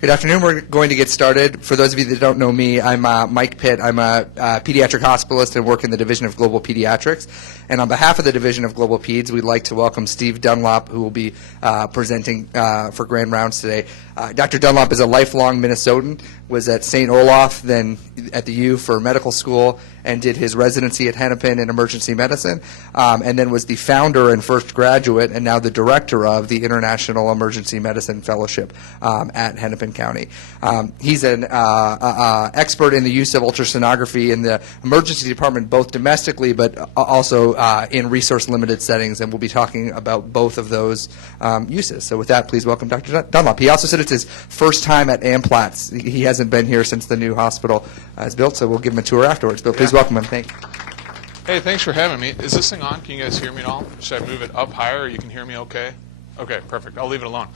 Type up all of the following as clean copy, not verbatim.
Good afternoon. We're going to get started. For those of you that don't know me, I'm Mike Pitt. I'm a pediatric hospitalist and work in the Division of Global Pediatrics. And on behalf of the Division of Global Peds, we'd like to welcome Steve Dunlop, who will be presenting for Grand Rounds today. Dr. Dunlop is a lifelong Minnesotan, was at St. Olaf, then at the U for medical school, and did his residency at Hennepin in emergency medicine, and then was the founder and first graduate and now the director of the International Emergency Medicine Fellowship at Hennepin County. He's an expert in the use of ultrasonography in the emergency department, both domestically but also in resource-limited settings, and we'll be talking about both of those uses. So with that, please welcome Dr. Dunlop. He also said it's his first time at Amplatz. He hasn't been here since the new hospital is built, so we'll give him a tour afterwards. But please welcome him. Thank you. Hey, thanks for having me. Is this thing on? Can you guys hear me at all? Should I move it up higher, or you can hear me okay? Okay, perfect. I'll leave it alone.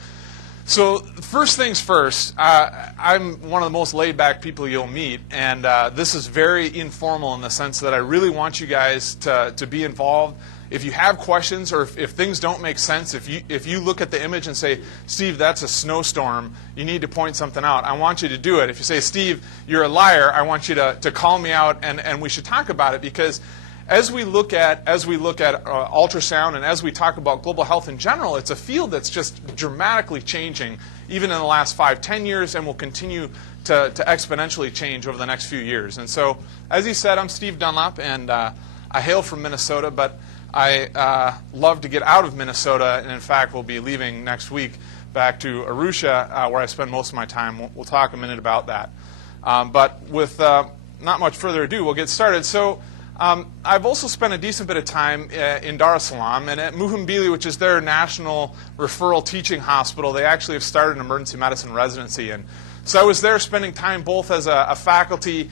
So first things first, I'm one of the most laid-back people you'll meet, and this is very informal in the sense that I really want you guys to be involved. If you have questions or if things don't make sense, if you look at the image and say, Steve, that's a snowstorm, you need to point something out, I want you to do it. If you say, Steve, you're a liar, I want you to call me out, and we should talk about it, because as we look at ultrasound and as we talk about global health in general, it's a field that's just dramatically changing, even in the last 5-10 years, and will continue to exponentially change over the next few years. And so, as he said, I'm Steve Dunlop, and I hail from Minnesota, but I love to get out of Minnesota, and in fact, we'll be leaving next week back to Arusha, where I spend most of my time. We'll talk a minute about that. But with not much further ado, we'll get started. So I've also spent a decent bit of time in Dar es Salaam, and at Muhimbili, which is their national referral teaching hospital, they actually have started an emergency medicine residency. And so I was there spending time both as a faculty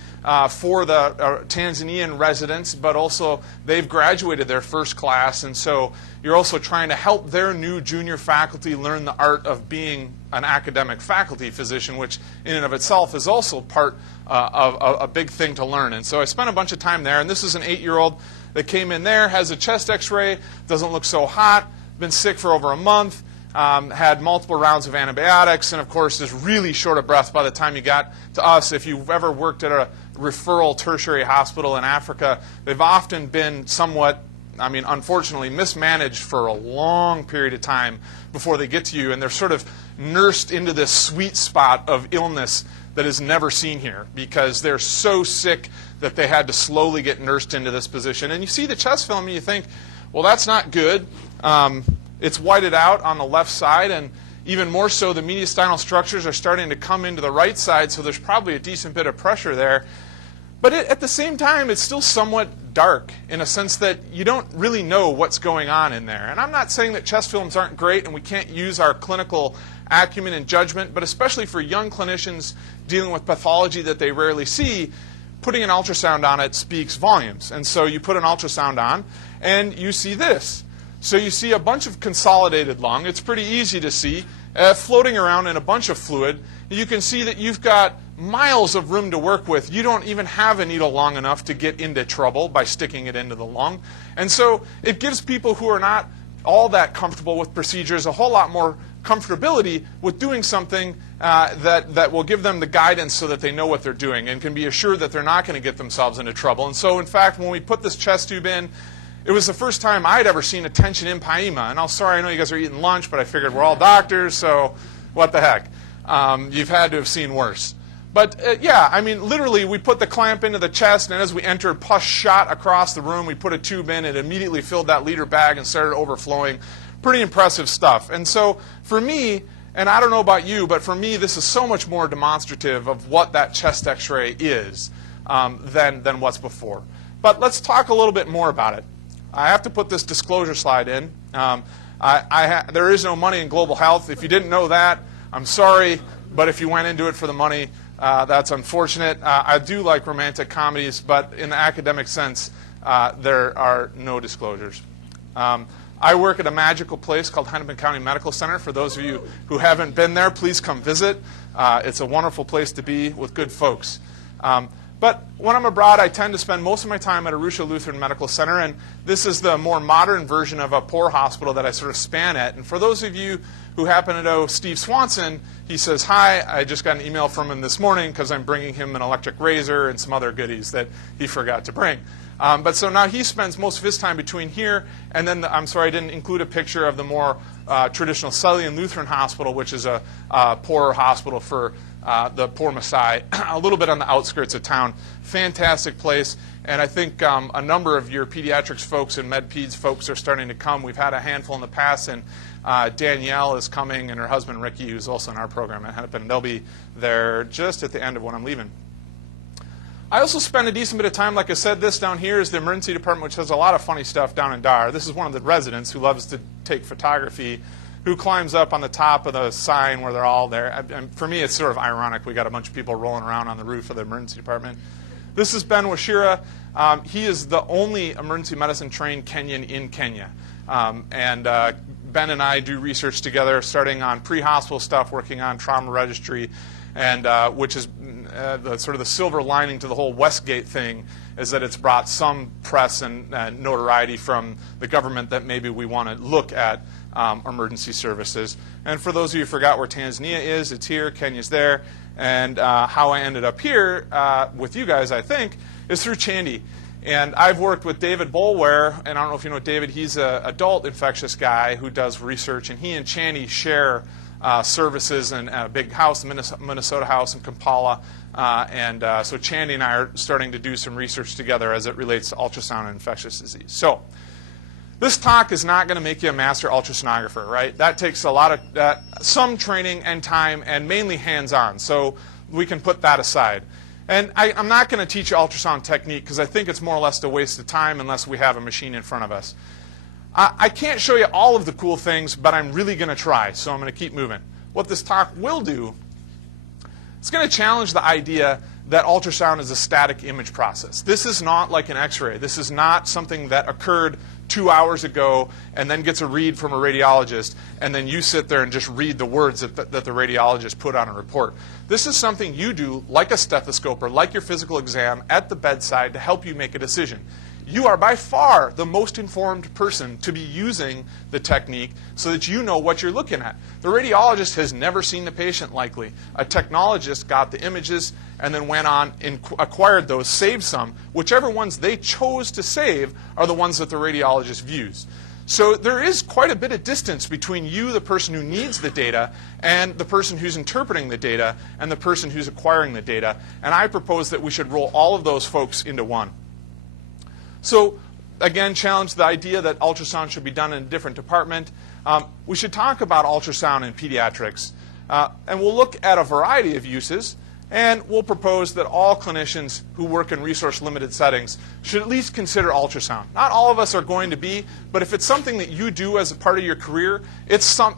for the Tanzanian residents, but also they've graduated their first class, and so you're also trying to help their new junior faculty learn the art of being an academic faculty physician, which in and of itself is also part of a big thing to learn. And so I spent a bunch of time there, and this is an 8-year-old that came in there, has a chest x-ray, doesn't look so hot, been sick for over a month, had multiple rounds of antibiotics, and of course is really short of breath by the time you got to us. If you've ever worked at a referral tertiary hospital in Africa, they've often been somewhat, unfortunately, mismanaged for a long period of time before they get to you, and they're sort of nursed into this sweet spot of illness that is never seen here, because they're so sick that they had to slowly get nursed into this position. And you see the chest film and you think, well, that's not good. It's whited out on the left side, and even more so, the mediastinal structures are starting to come into the right side, so there's probably a decent bit of pressure there. But at the same time, it's still somewhat dark in a sense that you don't really know what's going on in there. And I'm not saying that chest films aren't great and we can't use our clinical acumen and judgment, but especially for young clinicians dealing with pathology that they rarely see, putting an ultrasound on it speaks volumes. And so you put an ultrasound on, and you see this. So you see a bunch of consolidated lung. It's pretty easy to see, floating around in a bunch of fluid. You can see that you've got miles of room to work with. You don't even have a needle long enough to get into trouble by sticking it into the lung. And so it gives people who are not all that comfortable with procedures a whole lot more comfortability with doing something that will give them the guidance so that they know what they're doing and can be assured that they're not going to get themselves into trouble. And so, in fact, when we put this chest tube in, it was the first time I'd ever seen a tension empyema. And I'm sorry, I know you guys are eating lunch, but I figured we're all doctors, so what the heck. You've had to have seen worse. But literally we put the clamp into the chest, and as we entered, pus shot across the room. We put a tube in, it immediately filled that liter bag and started overflowing. Pretty impressive stuff. And so for me, and I don't know about you, but for me this is so much more demonstrative of what that chest x-ray is than what's before. But let's talk a little bit more about it. I have to put this disclosure slide in. There is no money in global health. If you didn't know that, I'm sorry, but if you went into it for the money, that's unfortunate. I do like romantic comedies, but in the academic sense, there are no disclosures. I work at a magical place called Hennepin County Medical Center. For those of you who haven't been there, please come visit. It's a wonderful place to be with good folks. But when I'm abroad, I tend to spend most of my time at Arusha Lutheran Medical Center, and this is the more modern version of a poor hospital that I sort of span at. And for those of you who happen to know Steve Swanson, he says, hi, I just got an email from him this morning because I'm bringing him an electric razor and some other goodies that he forgot to bring. But so now he spends most of his time between here and then, I'm sorry, I didn't include a picture of the more traditional Selian Lutheran Hospital, which is a poorer hospital for the poor Maasai, a little bit on the outskirts of town. Fantastic place, and I think a number of your pediatrics folks and med-peds folks are starting to come. We've had a handful in the past, and Danielle is coming, and her husband Ricky, who's also in our program at Hennepin. They'll be there just at the end of when I'm leaving. I also spend a decent bit of time, like I said, this down here is the emergency department, which has a lot of funny stuff down in Dar. This is one of the residents who loves to take photography, who climbs up on the top of the sign where they're all there. And for me, it's sort of ironic. We got a bunch of people rolling around on the roof of the emergency department. This is Ben Washira. He is the only emergency medicine trained Kenyan in Kenya. Ben and I do research together, starting on pre-hospital stuff, working on trauma registry, and which is the sort of the silver lining to the whole Westgate thing is that it's brought some press and notoriety from the government that maybe we want to look at emergency services. And for those of you who forgot where Tanzania is, it's here, Kenya's there. And how I ended up here with you guys, I think, is through Chandy. And I've worked with David Bolware, and I don't know if you know David, he's an adult infectious guy who does research, and he and Chandy share services in a big house, the Minnesota house in Kampala. So Chandy and I are starting to do some research together as it relates to ultrasound and infectious disease. So this talk is not going to make you a master ultrasonographer, right? That takes a lot of some training and time, and mainly hands-on. So we can put that aside. And I'm not going to teach you ultrasound technique because I think it's more or less a waste of time unless we have a machine in front of us. I can't show you all of the cool things, but I'm really going to try, so I'm going to keep moving. What this talk will do, it's going to challenge the idea that ultrasound is a static image process. This is not like an X-ray. This is not something that occurred 2 hours ago and then gets a read from a radiologist, and then you sit there and just read the words that the radiologist put on a report. This is something you do like a stethoscope or like your physical exam at the bedside to help you make a decision. You are by far the most informed person to be using the technique so that you know what you're looking at. The radiologist has never seen the patient likely. A technologist got the images and then went on and acquired those, saved some. Whichever ones they chose to save are the ones that the radiologist views. So there is quite a bit of distance between you, the person who needs the data, and the person who's interpreting the data, and the person who's acquiring the data. And I propose that we should roll all of those folks into one. So again, challenge the idea that ultrasound should be done in a different department. We should talk about ultrasound in pediatrics. And we'll look at a variety of uses. And we'll propose that all clinicians who work in resource-limited settings should at least consider ultrasound. Not all of us are going to be, but if it's something that you do as a part of your career,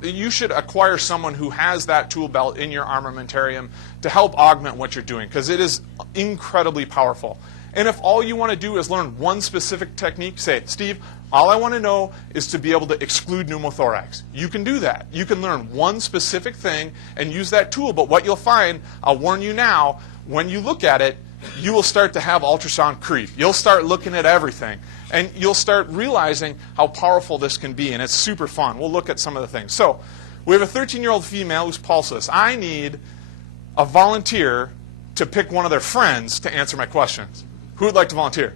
you should acquire someone who has that tool belt in your armamentarium to help augment what you're doing, because it is incredibly powerful. And if all you want to do is learn one specific technique, say, Steve, all I want to know is to be able to exclude pneumothorax. You can do that. You can learn one specific thing and use that tool. But what you'll find, I'll warn you now, when you look at it, you will start to have ultrasound creep. You'll start looking at everything. And you'll start realizing how powerful this can be. And it's super fun. We'll look at some of the things. So we have a 13-year-old female who's pulseless. I need a volunteer to pick one of their friends to answer my questions. Who would like to volunteer?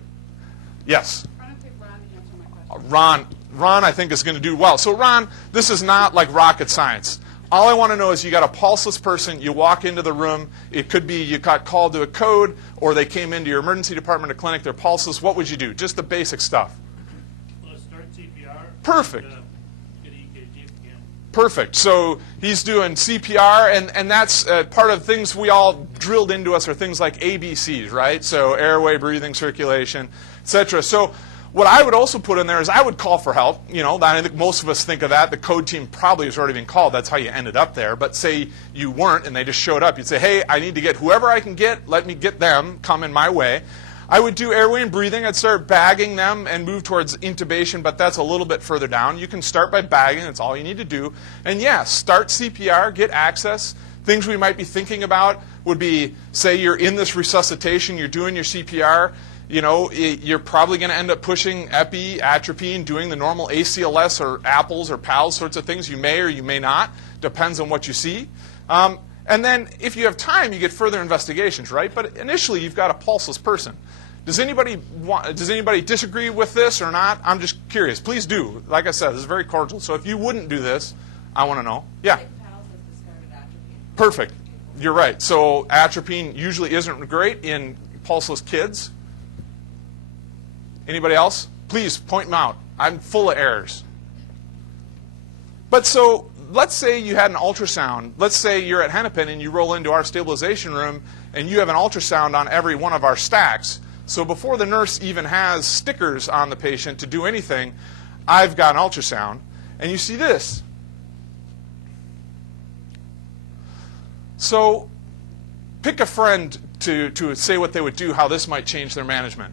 Yes. I'm going to pick Ron to answer my question. Ron, I think, is going to do well. So, Ron, this is not like rocket science. All I want to know is you got a pulseless person. You walk into the room. It could be you got called to a code, or they came into your emergency department or clinic. They're pulseless. What would you do? Just the basic stuff. Let's start CPR. Perfect. And, get EKG if we can. Perfect. So he's doing CPR, and that's part of things we all drilled into us are things like ABCs, right? So airway, breathing, circulation, etc. So what I would also put in there is I would call for help. You know, I think most of us think of that. The code team probably has already been called. That's how you ended up there. But say you weren't and they just showed up. You'd say, hey, I need to get whoever I can get. Let me get them coming my way. I would do airway and breathing. I'd start bagging them and move towards intubation, but that's a little bit further down. You can start by bagging. That's all you need to do. And yeah, start CPR, get access Things we might be thinking about would be, say you're in this resuscitation, you're doing your CPR, you're probably going to end up pushing epi, atropine, doing the normal ACLS or apples or PALS sorts of things. You may or you may not. Depends on what you see. And then if you have time, you get further investigations, right? But initially, you've got a pulseless person. Does anybody disagree with this or not? I'm just curious. Please do. Like I said, this is very cordial. So if you wouldn't do this, I want to know. Yeah. Perfect. You're right. So atropine usually isn't great in pulseless kids. Anybody else? Please point them out. I'm full of errors. But so let's say you had an ultrasound. Let's say you're at Hennepin and you roll into our stabilization room and you have an ultrasound on every one of our stacks. So before the nurse even has stickers on the patient to do anything, I've got an ultrasound. And you see this. So pick a friend to say what they would do, how this might change their management.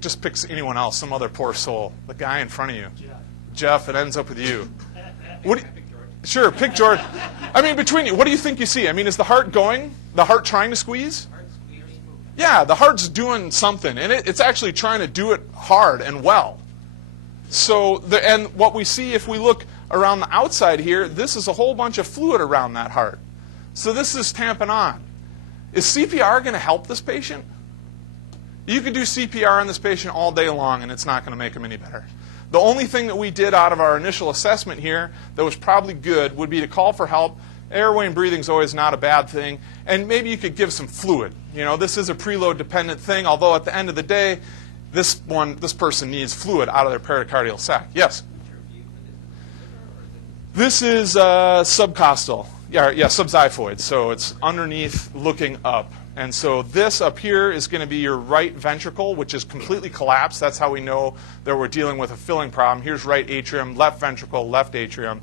Just pick anyone else, some other poor soul. The guy in front of you. Jeff, it ends up with you. Sure, pick George. I mean, between you, what do you think you see? I mean, is the heart going? The heart trying to squeeze? Yeah, the heart's doing something, and it's actually trying to do it hard and well. So, and what we see if we look around the outside here, this is a whole bunch of fluid around that heart. So this is tamping on. Is CPR going to help this patient? You could do CPR on this patient all day long, and it's not going to make him any better. The only thing that we did out of our initial assessment here that was probably good would be to call for help. Airway and breathing is always not a bad thing. And maybe you could give some fluid. This is a preload dependent thing, although at the end of the day, this person needs fluid out of their pericardial sac. Yes? This is subcostal. Yeah, subxiphoid. So it's underneath looking up. And so this up here is going to be your right ventricle, which is completely collapsed. That's how we know that we're dealing with a filling problem. Here's right atrium, left ventricle, left atrium.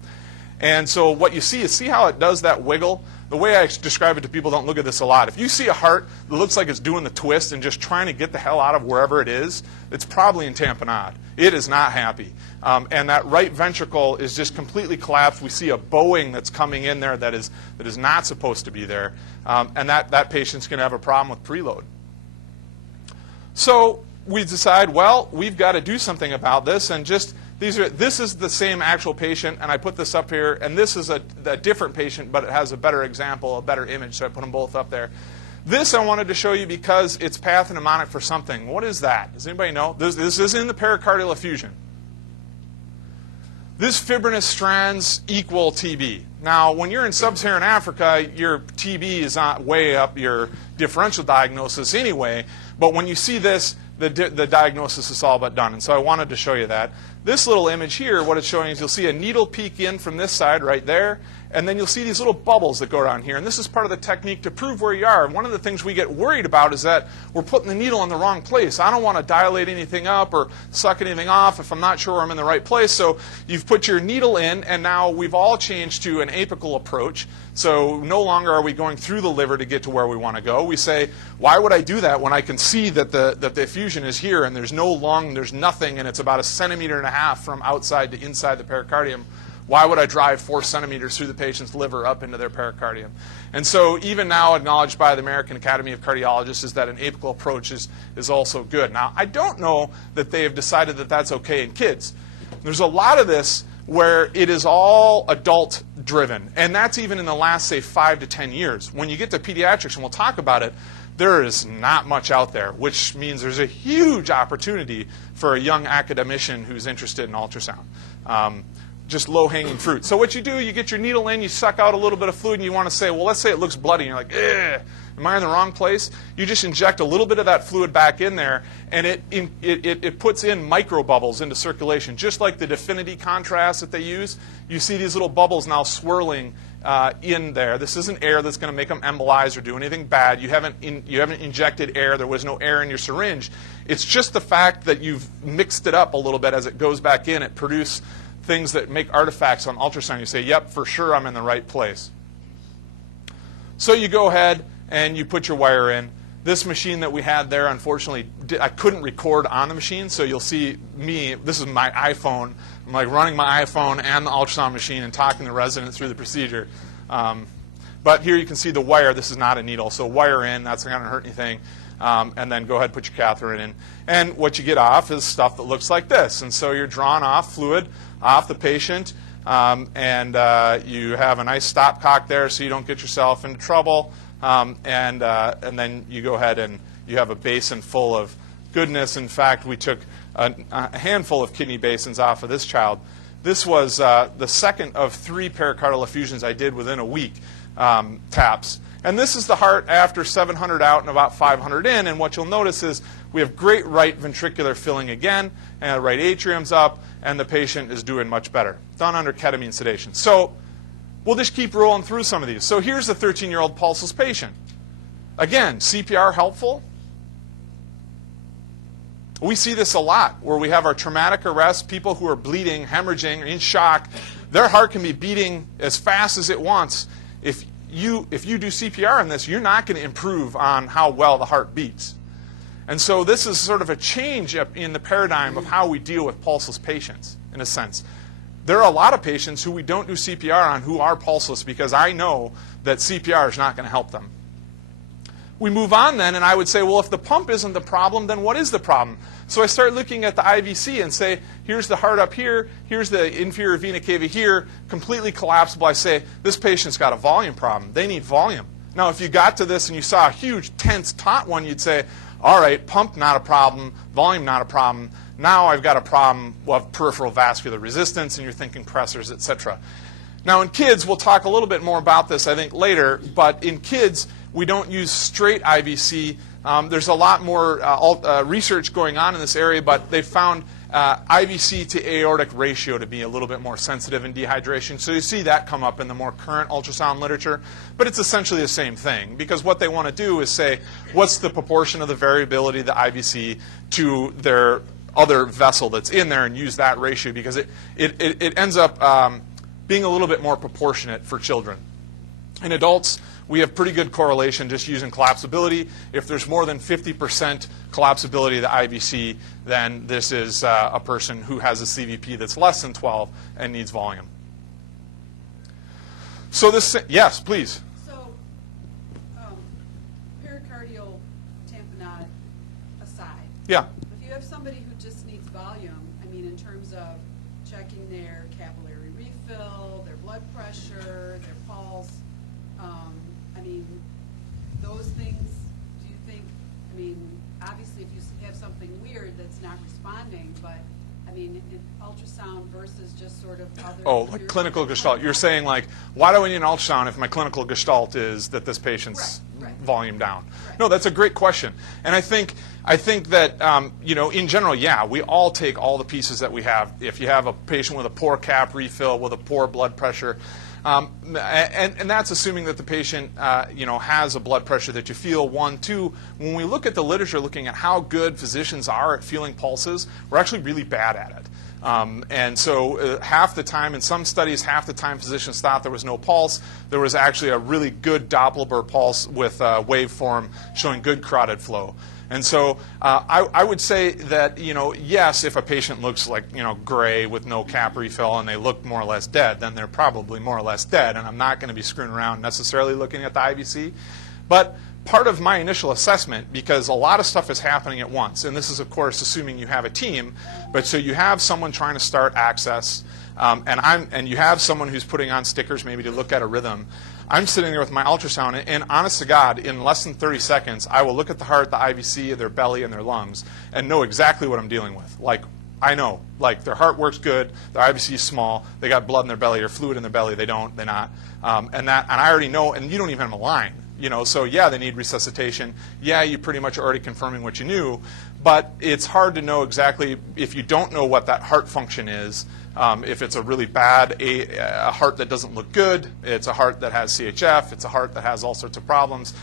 And so what you see how it does that wiggle? The way I describe it to people, don't look at this a lot. If you see a heart that looks like it's doing the twist and just trying to get the hell out of wherever it is, it's probably in tamponade. It is not happy. And that right ventricle is just completely collapsed. We see a bowing that's coming in there that is not supposed to be there. And that patient's going to have a problem with preload. So we decide, well, we've got to do something about this. And this is the same actual patient, and I put this up here. And this is a different patient, but it has a better example, a better image, so I put them both up there. This I wanted to show you because it's pathognomonic for something. What is that? Does anybody know? This is in the pericardial effusion. This fibrinous strands equal TB. Now, when you're in sub-Saharan Africa, your TB is not way up your differential diagnosis anyway. But when you see this, the diagnosis is all but done. And so I wanted to show you that. This little image here, what it's showing is you'll see a needle peek in from this side right there. And then you'll see these little bubbles that go around here. And this is part of the technique to prove where you are. One of the things we get worried about is that we're putting the needle in the wrong place. I don't want to dilate anything up or suck anything off if I'm not sure I'm in the right place. So you've put your needle in, and now we've all changed to an apical approach. So no longer are we going through the liver to get to where we want to go. We say, why would I do that when I can see that the effusion is here and there's no lung, there's nothing, and it's about 1.5 centimeters from outside to inside the pericardium? Why would I drive 4 centimeters through the patient's liver up into their pericardium? And so even now acknowledged by the American Academy of Cardiologists is that an apical approach is also good. Now, I don't know that they have decided that that's okay in kids. There's a lot of this where it is all adult-driven, and that's even in the last, say, 5 to 10 years. When you get to pediatrics, and we'll talk about it, there is not much out there, which means there's a huge opportunity for a young academician who's interested in ultrasound. Just low-hanging fruit. So what you do, you get your needle in, you suck out a little bit of fluid, and you want to say, well, let's say it looks bloody. And you're like, am I in the wrong place? You just inject a little bit of that fluid back in there, and it puts in micro bubbles into circulation. Just like the Definity contrast that they use, you see these little bubbles now swirling in there. This isn't air that's going to make them embolize or do anything bad. You haven't injected air. There was no air in your syringe. It's just the fact that you've mixed it up a little bit as it goes back in. It produces things that make artifacts on ultrasound. You say, yep, for sure I'm in the right place. So you go ahead and you put your wire in. This machine that we had there, unfortunately, I couldn't record on the machine, so you'll see me, this is my iPhone. I'm like running my iPhone and the ultrasound machine and talking to the resident through the procedure. But here you can see the wire. This is not a needle, so wire in. That's not going to hurt anything. And then go ahead and put your catheter in. And what you get off is stuff that looks like this. And so you're drawing off fluid off the patient, and you have a nice stopcock there so you don't get yourself into trouble. And then you go ahead and you have a basin full of goodness. In fact, we took a handful of kidney basins off of this child. This was the second of 3 pericardial effusions I did within a week, taps. And this is the heart after 700 out and about 500 in. And what you'll notice is we have great right ventricular filling again, and the right atrium's up, and the patient is doing much better. Done under ketamine sedation. So we'll just keep rolling through some of these. So here's a 13-year-old pulseless patient. Again, CPR helpful? We see this a lot where we have our traumatic arrest, people who are bleeding, hemorrhaging, or in shock. Their heart can be beating as fast as it wants. If you do CPR on this, you're not going to improve on how well the heart beats. And so this is sort of a change in the paradigm of how we deal with pulseless patients, in a sense. There are a lot of patients who we don't do CPR on who are pulseless because I know that CPR is not going to help them. We move on then, and I would say, well, if the pump isn't the problem, then what is the problem? So I start looking at the IVC and say, here's the heart up here, here's the inferior vena cava here, completely collapsible. I say, this patient's got a volume problem. They need volume. Now, if you got to this and you saw a huge, tense, taut one, you'd say, all right, pump not a problem, volume not a problem. Now I've got a problem of peripheral vascular resistance, and you're thinking pressors, etc. Now, in kids, we'll talk a little bit more about this, I think, later, but in kids, we don't use straight IVC. There's a lot more research going on in this area, but they found IVC to aortic ratio to be a little bit more sensitive in dehydration. So you see that come up in the more current ultrasound literature. But it's essentially the same thing, because what they want to do is say, what's the proportion of the variability of the IVC to their other vessel that's in there, and use that ratio, because it ends up being a little bit more proportionate for children. In adults, we have pretty good correlation just using collapsibility. If there's more than 50% collapsibility of the IVC, then this is a person who has a CVP that's less than 12 and needs volume. So this, yes, please. So, pericardial tamponade aside. Yeah. If you have somebody who just needs volume, I mean, in terms of checking their capillary refill, their blood pressure, their pulse, I mean, those things, do you think, I mean, obviously if you have something weird that's not responding, but, I mean, in ultrasound versus just sort of other... Oh, like clinical gestalt. You're saying, like, why do I need an ultrasound if my clinical gestalt is that this patient's volume down? Right. No, that's a great question. And I think that, you know, in general, yeah, we all take all the pieces that we have. If you have a patient with a poor cap refill, with a poor blood pressure, and that's assuming that the patient, you know, has a blood pressure that you feel. 1, 2. When we look at the literature, looking at how good physicians are at feeling pulses, we're actually really bad at it. And so half the time, in some studies, half the time physicians thought there was no pulse. There was actually a really good Doppler pulse with a waveform showing good carotid flow. And so I would say that, you know, yes, if a patient looks like, you know, gray with no cap refill and they look more or less dead, then they're probably more or less dead, and I'm not going to be screwing around necessarily looking at the IVC. But part of my initial assessment, because a lot of stuff is happening at once, and this is, of course, assuming you have a team, but so you have someone trying to start access, and you have someone who's putting on stickers maybe to look at a rhythm. I'm sitting there with my ultrasound, and honest to God, in less than 30 seconds, I will look at the heart, the IVC, their belly, and their lungs, and know exactly what I'm dealing with. Like, I know, like, their heart works good, their IVC is small, they got blood in their belly or fluid in their belly, they're not. And I already know, and you don't even have a line. You know, so yeah, they need resuscitation. Yeah, you pretty much already confirming what you knew, but it's hard to know exactly if you don't know what that heart function is. If it's a really bad a heart that doesn't look good, it's a heart that has CHF, it's a heart that has all sorts of problems,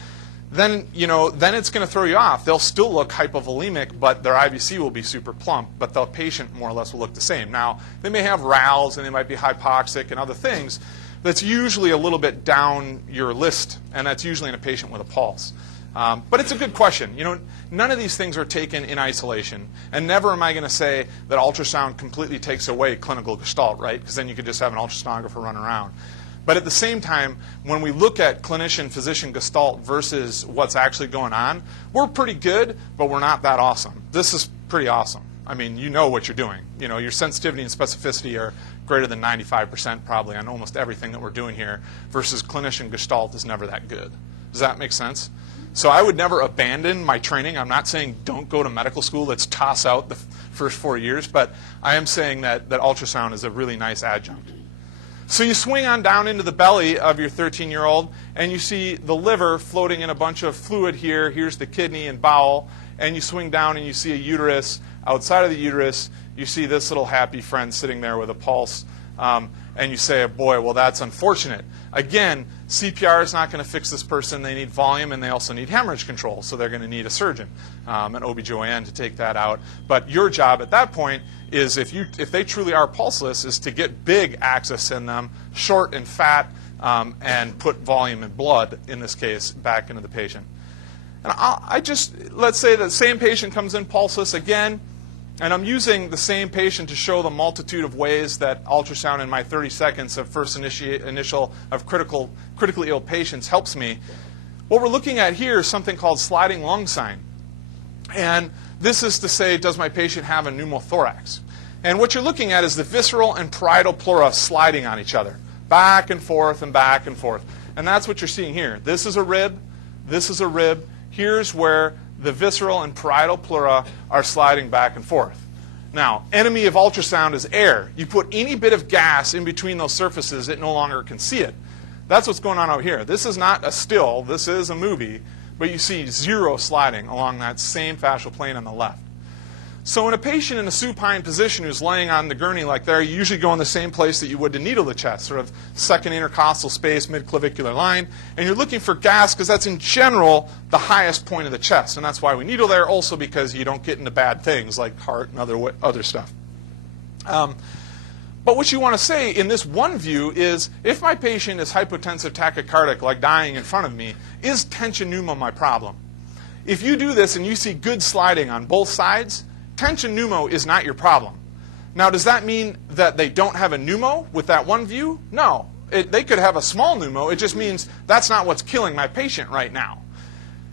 then, you know, then it's going to throw you off. They'll still look hypovolemic, but their IVC will be super plump, but the patient more or less will look the same. Now, they may have RALs and they might be hypoxic and other things. That's usually a little bit down your list, and that's usually in a patient with a pulse. But it's a good question. You know, none of these things are taken in isolation, and never am I going to say that ultrasound completely takes away clinical gestalt, right? Because then you could just have an ultrasonographer run around. But at the same time, when we look at clinician-physician gestalt versus what's actually going on, we're pretty good, but we're not that awesome. This is pretty awesome. I mean, you know what you're doing. You know, your sensitivity and specificity are greater than 95% probably on almost everything that we're doing here, versus clinician gestalt is never that good. Does that make sense? So I would never abandon my training. I'm not saying don't go to medical school. Let's toss out the first 4 years. But I am saying that ultrasound is a really nice adjunct. So you swing on down into the belly of your 13-year-old, and you see the liver floating in a bunch of fluid here. Here's the kidney and bowel. And you swing down, and you see a uterus. Outside of the uterus, you see this little happy friend sitting there with a pulse. And you say, boy, well, that's unfortunate. Again, CPR is not going to fix this person. They need volume, and they also need hemorrhage control. So they're going to need a surgeon, an OB/GYN, to take that out. But your job at that point is, if they truly are pulseless, is to get big access in them, short and fat, and put volume and blood, in this case, back into the patient. And let's say the same patient comes in pulseless again, and I'm using the same patient to show the multitude of ways that ultrasound in my 30 seconds of first initial of critically ill patients helps me. What we're looking at here is something called sliding lung sign. And this is to say, does my patient have a pneumothorax? And what you're looking at is the visceral and parietal pleura sliding on each other, back and forth and back and forth. And that's what you're seeing here. This is a rib. This is a rib. Here's where the visceral and parietal pleura are sliding back and forth. Now, enemy of ultrasound is air. You put any bit of gas in between those surfaces, it no longer can see it. That's what's going on out here. This is not a still. This is a movie. But you see zero sliding along that same fascial plane on the left. So in a patient in a supine position who's laying on the gurney like there, you usually go in the same place that you would to needle the chest, sort of second intercostal space, mid-clavicular line. And you're looking for gas because that's in general the highest point of the chest. And that's why we needle there, also because you don't get into bad things like heart and other stuff. But what you want to say in this one view is, if my patient is hypotensive tachycardic, like dying in front of me, is tension pneumo my problem? If you do this and you see good sliding on both sides, tension pneumo is not your problem. Now, does that mean that they don't have a pneumo with that one view? No. They could have a small pneumo. It just means that's not what's killing my patient right now.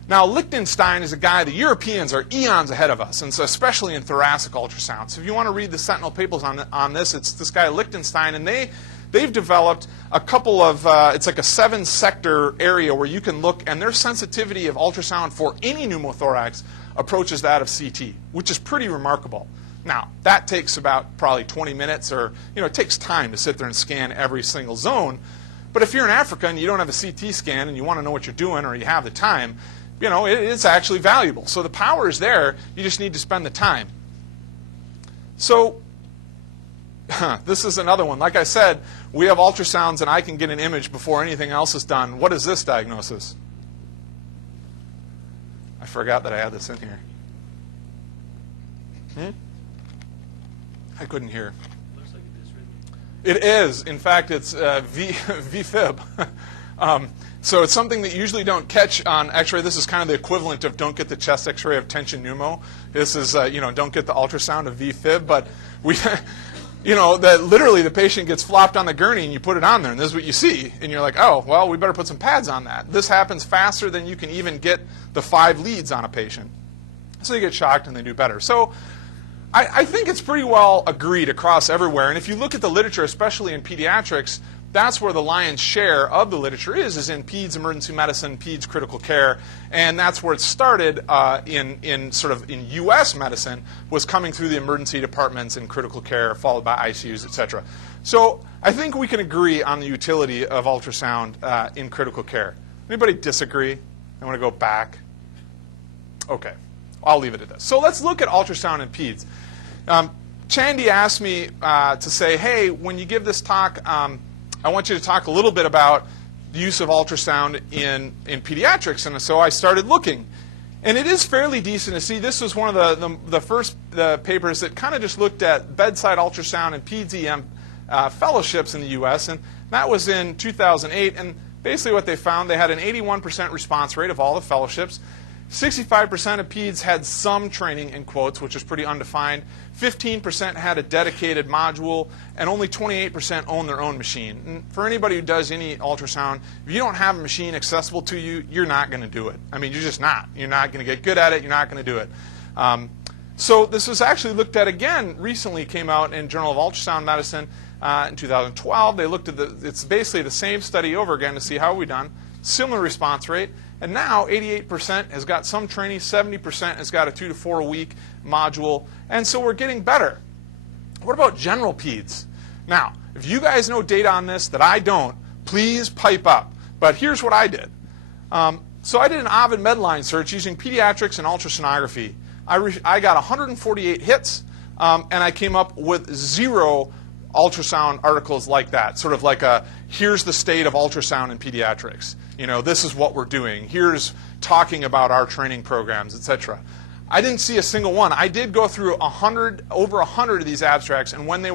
Now, Lichtenstein is a guy, the Europeans are eons ahead of us, and so especially in thoracic ultrasound. So if you want to read the Sentinel papers on this, it's this guy Lichtenstein, and they've developed a couple of, it's like a 7-sector area where you can look, and their sensitivity of ultrasound for any pneumothorax approaches that of CT, which is pretty remarkable. Now, that takes about probably 20 minutes, or it takes time to sit there and scan every single zone. But if you're in Africa and you don't have a CT scan and you want to know what you're doing, or you have the time, it's actually valuable. So the power is there. You just need to spend the time. So this is another one. Like I said, we have ultrasounds, and I can get an image before anything else is done. What is this diagnosis? I forgot that I had this in here. I couldn't hear. Looks like It is. In fact, it's VFib. So it's something that you usually don't catch on X-ray. This is kind of the equivalent of don't get the chest X-ray of tension pneumo. This is, don't get the ultrasound of VFib. But that literally the patient gets flopped on the gurney and you put it on there, and this is what you see. And you're like, oh, well, we better put some pads on that. This happens faster than you can even get the 5 leads on a patient. So they get shocked and they do better. So I think it's pretty well agreed across everywhere. And if you look at the literature, especially in pediatrics, that's where the lion's share of the literature is in peds emergency medicine, peds critical care, and that's where it started in U.S. medicine, was coming through the emergency departments and critical care, followed by ICUs, etc. So I think we can agree on the utility of ultrasound in critical care. Anybody disagree? I want to go back. Okay, I'll leave it at this. So let's look at ultrasound in peds. Chandy asked me to say, hey, when you give this talk, I want you to talk a little bit about the use of ultrasound in pediatrics. And so I started looking. And it is fairly decent to see. This was one of the first papers that kind of just looked at bedside ultrasound and peds EM fellowships in the U.S. And that was in 2008. And basically what they found, they had an 81% response rate of all the fellowships. 65% of peds had some training, in quotes, which is pretty undefined. 15% had a dedicated module, and only 28% own their own machine. And for anybody who does any ultrasound, if you don't have a machine accessible to you, you're not going to do it. I mean, you're just not. You're not going to get good at it. You're not going to do it. So this was actually looked at again recently, came out in Journal of Ultrasound Medicine in 2012. They looked at it's basically the same study over again to see how we done. Similar response rate. And now 88% has got some training, 70% has got a 2 to 4 a week module, and so we're getting better. What about general peds? Now, if you guys know data on this that I don't, please pipe up. But here's what I did. So I did an Ovid Medline search using pediatrics and ultrasonography. I got 148 hits, and I came up with 0 ultrasound articles like that, sort of like a, here's the state of ultrasound in pediatrics. You know, this is what we're doing. Here's talking about our training programs, etc. I didn't see a single one. I did go through over 100 of these abstracts, and when they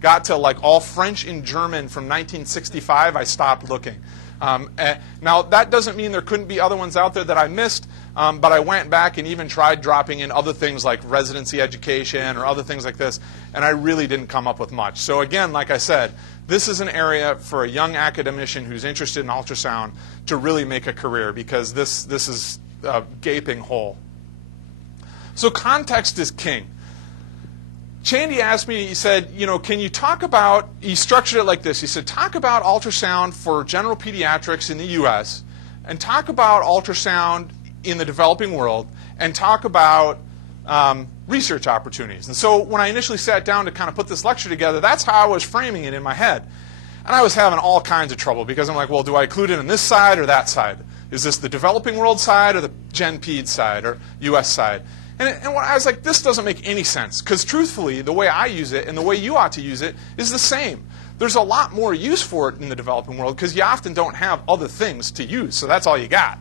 got to like all French and German from 1965, I stopped looking. Now, that doesn't mean there couldn't be other ones out there that I missed, but I went back and even tried dropping in other things like residency education or other things like this, and I really didn't come up with much. So again, like I said, this is an area for a young academician who's interested in ultrasound to really make a career, because this is a gaping hole. So context is king. Chandy asked me, he said, you know, can you talk about, he structured it like this. He said, talk about ultrasound for general pediatrics in the US, and talk about ultrasound in the developing world, and talk about research opportunities. And so when I initially sat down to kind of put this lecture together, that's how I was framing it in my head. And I was having all kinds of trouble, because I'm like, well, do I include it on this side or that side? Is this the developing world side or the gen ped side or US side? And when I was like, this doesn't make any sense, because truthfully, the way I use it and the way you ought to use it is the same. There's a lot more use for it in the developing world, because you often don't have other things to use, so that's all you got.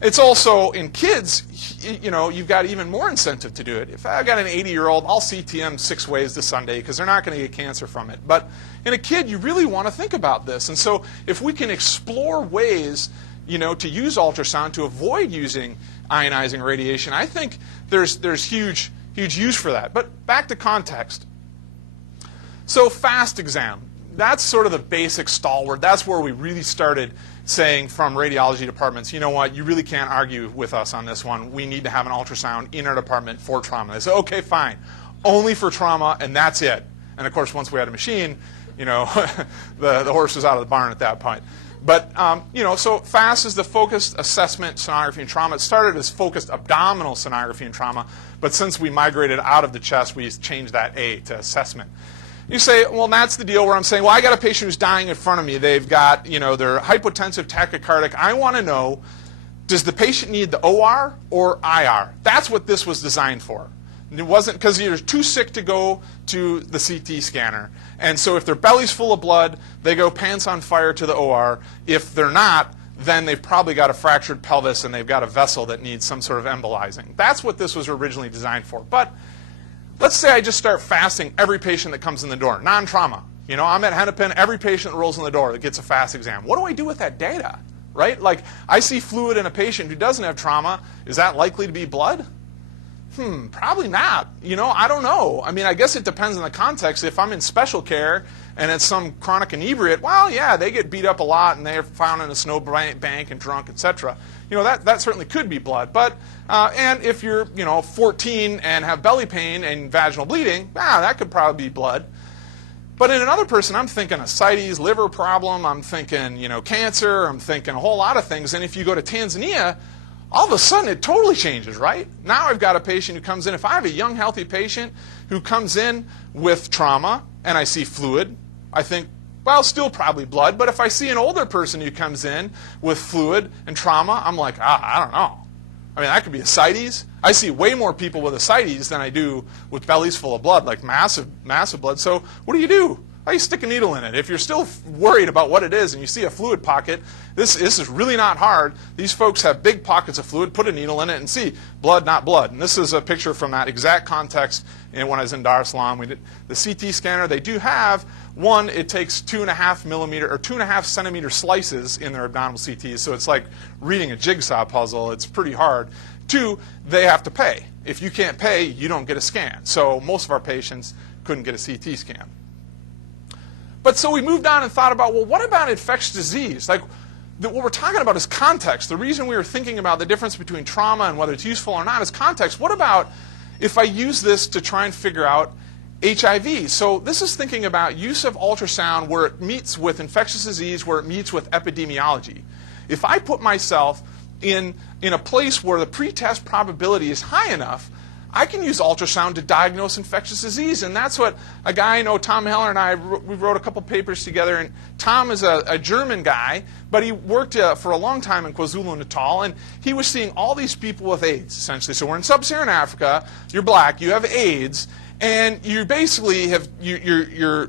It's also, in kids, you know, you've got even more incentive to do it. If I've got an 80-year-old, I'll CT them 6 ways this Sunday, because they're not going to get cancer from it. But in a kid, you really want to think about this. And so if we can explore ways, you know, to use ultrasound to avoid using ionizing radiation, I think there's huge use for that. But back to context. So FAST exam, that's sort of the basic stalwart. That's where we really started saying from radiology departments, you know what, you really can't argue with us on this one. We need to have an ultrasound in our department for trauma. They said, okay, fine, only for trauma, and that's it. And of course, once we had a machine, you know, the horse was out of the barn at that point. But, you know, so FAST is the Focused Assessment Sonography and Trauma. It started as Focused Abdominal Sonography and Trauma, but since we migrated out of the chest, we changed that A to assessment. You say, well, that's the deal where I'm saying, well, I got a patient who's dying in front of me. They've got, you know, they're hypotensive, tachycardic. I want to know, does the patient need the OR or IR? That's what this was designed for. It wasn't because you're too sick to go to the CT scanner. And so if their belly's full of blood, they go pants on fire to the OR. If they're not, then they've probably got a fractured pelvis and they've got a vessel that needs some sort of embolizing. That's what this was originally designed for. But let's say I just start fasting every patient that comes in the door, non-trauma. You know, I'm at Hennepin, every patient that rolls in the door that gets a FAST exam. What do I do with that data, right? Like, I see fluid in a patient who doesn't have trauma. Is that likely to be blood? Probably not. You know, I don't know. I mean, I guess it depends on the context. If I'm in special care and it's some chronic inebriate, well, yeah, they get beat up a lot and they're found in a snow bank and drunk, etc. You know, that certainly could be blood. But and if you're, you know, 14 and have belly pain and vaginal bleeding, that could probably be blood. But in another person, I'm thinking ascites, liver problem. I'm thinking, you know, cancer. I'm thinking a whole lot of things. And if you go to Tanzania, all of a sudden it totally changes, right? Now I've got a patient who comes in. If I have a young, healthy patient who comes in with trauma and I see fluid, I think, well, still probably blood. But if I see an older person who comes in with fluid and trauma, I'm like, I don't know. I mean, that could be ascites. I see way more people with ascites than I do with bellies full of blood, like massive blood. So what do? you stick a needle in it. If you're still worried about what it is and you see a fluid pocket, this is really not hard. These folks have big pockets of fluid, put a needle in it and see blood, not blood. And this is a picture from that exact context when I was in Dar es Salaam. We did the CT scanner. They do have one, it takes 2.5 millimeter or 2.5 centimeter slices in their abdominal CTs, so it's like reading a jigsaw puzzle. It's pretty hard. 2, they have to pay. If you can't pay, you don't get a scan. So most of our patients couldn't get a CT scan. But so we moved on and thought about, well, what about infectious disease? Like, what we're talking about is context. The reason we were thinking about the difference between trauma and whether it's useful or not is context. What about if I use this to try and figure out HIV? So this is thinking about use of ultrasound where it meets with infectious disease, where it meets with epidemiology. If I put myself in a place where the pretest probability is high enough, I can use ultrasound to diagnose infectious disease. And that's what a guy I know, Tom Heller, and I, we wrote a couple papers together. And Tom is a German guy, but he worked for a long time in KwaZulu-Natal. And he was seeing all these people with AIDS, essentially. So we're in sub-Saharan Africa. You're black. You have AIDS. And you basically have, you